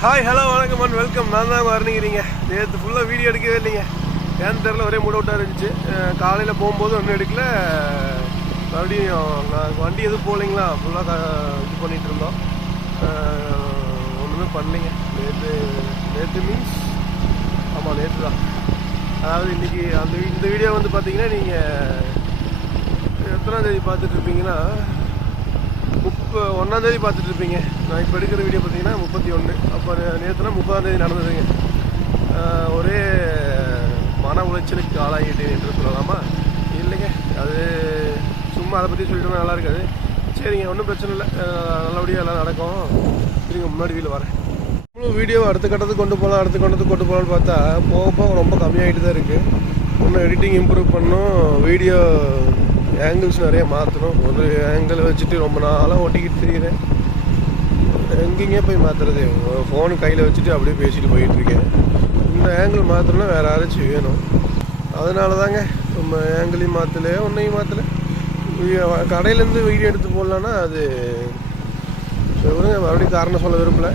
Hi hello வணக்கம் and welcome நான் தான் வரணுங்கிறீங்க நேற்று ஃபுல்லாக வீடியோ எடுக்கவே இல்லைங்க. ஏன்னு தெரில ஒரே மூட் அவுட்டாக இருந்துச்சு. காலையில் போகும்போது ஒன்றும் எடுக்கல. மறுபடியும் நான் வண்டி எதுவும் போகலைங்களா? ஃபுல்லாக இது பண்ணிகிட்டு இருந்தோம். ஒன்றுமே பண்ணலைங்க. நேற்று நேற்று மீன்ஸ் ஆமாம் நேற்று தான். அதாவது இன்றைக்கி அந்த இந்த வீடியோ வந்து பார்த்தீங்கன்னா நீங்கள் எத்தனாம் தேதி பார்த்துட்டு இருப்பீங்கன்னா இப்போ ஒன்றாந்தேதி பார்த்துட்டு இருப்பீங்க. நான் இப்போ எடுக்கிற வீடியோ பார்த்தீங்கன்னா முப்பத்தி ஒன்று அப்போ நேற்றுனா முப்பதாந்தேதி நடந்ததுங்க. ஒரே மன உளைச்சலுக்கு ஆளாகிட்டேன் என்று சொல்லலாமா? இல்லைங்க. அது சும்மா அதை பற்றி சொல்லிட்டோம்னா நல்லா இருக்காது. சரிங்க ஒன்றும் பிரச்சனை இல்லை. நல்லபடியாக எல்லாம் நடக்கும். இருங்க முன்னாடி வீட்டில் வரேன். வீடியோ அடுத்த கட்டத்துக்கு கொண்டு போகலாம் அடுத்த கட்டத்துக்கு கொண்டு போகலான்னு பார்த்தா போக போக ரொம்ப கம்மியாகிட்டு தான் இருக்குது இன்னும் எடிட்டிங் இம்ப்ரூவ் பண்ணணும் வீடியோ ஆங்கிள்ஸ் நிறைய மாற்றணும் ஒரு ஆங்கிள் வச்சுட்டு ரொம்ப நாளாக ஒட்டிக்கிட்டு தெரியுறேன். எங்கெங்கே போய் மாற்றுறது ஃபோன் கையில் வச்சுட்டு அப்படியே பேசிட்டு போயிட்டுருக்கேன் இந்த ஆங்கிள் மாற்றணும்னா வேறு யாராச்சும் வேணும். அதனால தாங்க நம்ம ஆங்கிளையும் மாற்றல ஒன்றையும் மாற்றல கடையிலேருந்து வீடியோ எடுத்து போடலான்னா அது சொல்லுங்க மறுபடியும் காரணம் சொல்ல விரும்பல.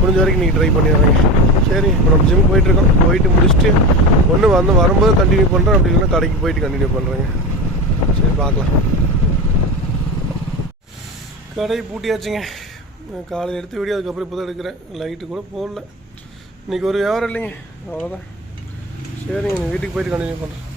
முடிஞ்ச வரைக்கும் நீங்கள் ட்ரை பண்ணிடுறீங்க. சரி இப்போ நம்ம ஜிம் போயிட்டுருக்கோம் போயிட்டு முடிச்சுட்டு ஒன்று வந்து வரும்போது கண்டினியூ பண்ணுறேன் அப்படி இல்லைன்னா கடைக்கு போயிட்டு கண்டினியூ பண்ணுறேங்க சரி பார்க்கலாம். கடை பூட்டியாச்சுங்க. காலையில் எடுத்து வீடியோ அதுக்கப்புறம் இப்போ தான் எடுக்கிறேன். லைட்டு கூட போடல. இன்றைக்கி ஒரு வியாபாரம் இல்லைங்க. அவ்வளோதான் சரிங்க வீட்டுக்கு போயிட்டு கண்டினியூ பண்ணுறேன்